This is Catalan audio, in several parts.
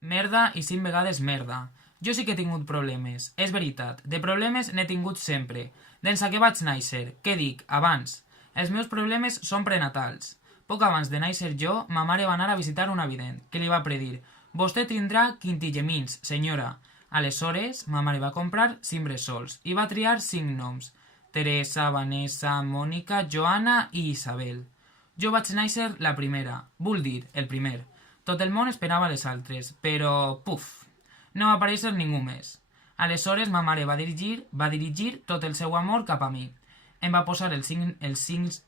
Merda i 5 vegades merda. Jo sí que he tingut problemes, és veritat. De problemes n'he tingut sempre. D'ençà que vaig néixer, què dic, abans. Els meus problemes són prenatals. Poc abans de néixer jo, ma mare va anar a visitar una vident, que li va predir «Vostè tindrà quintillemins, senyora». Aleshores, ma mare va comprar 5 bressols i va triar 5 noms. Teresa, Vanessa, Mònica, Joana i Isabel. Jo vaig néixer la primera, vull dir, el primer. Tot el món esperava les altres, però, puf, no va aparèixer ningú més. Aleshores ma mare va dirigir tot el seu amor cap a mi. Em va posar els cinc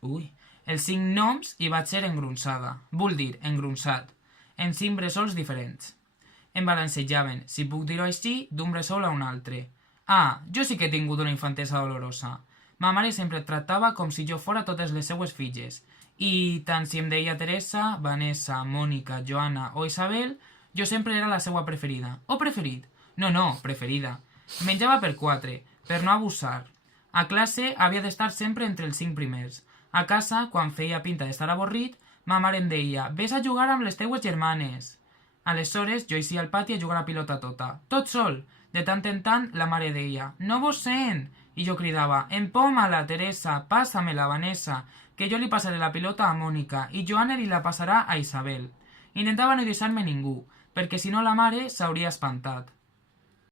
noms i vaig ser engronsada, vull dir, engronsat, en 5 bressols diferents. Em balancejaven, si puc dir-ho així, d'un bressol a un altre. Ah, jo sí que he tingut una infantesa dolorosa. Ma mare sempre et tractava com si jo fora totes les seues filles. I tant si em deia Teresa, Vanessa, Mònica, Joana o Isabel, jo sempre era la seua preferida. O preferit? No, preferida. Menjava per 4, per no abusar. A classe havia d'estar sempre entre els 5 primers. A casa, quan feia pinta d'estar avorrit, ma mare em deia «Ves a jugar amb les teues germanes». Aleshores, jo eixia al pati a jugar a pilota tota, tot sol. De tant en tant, la mare deia «No vos sent!» I jo cridava «Empoma-la, Teresa, passa-me-la, Vanessa, que jo li passaré la pilota a Mònica i Joana li la passarà a Isabel». Intentava no deixar-me ningú, perquè si no la mare s'hauria espantat.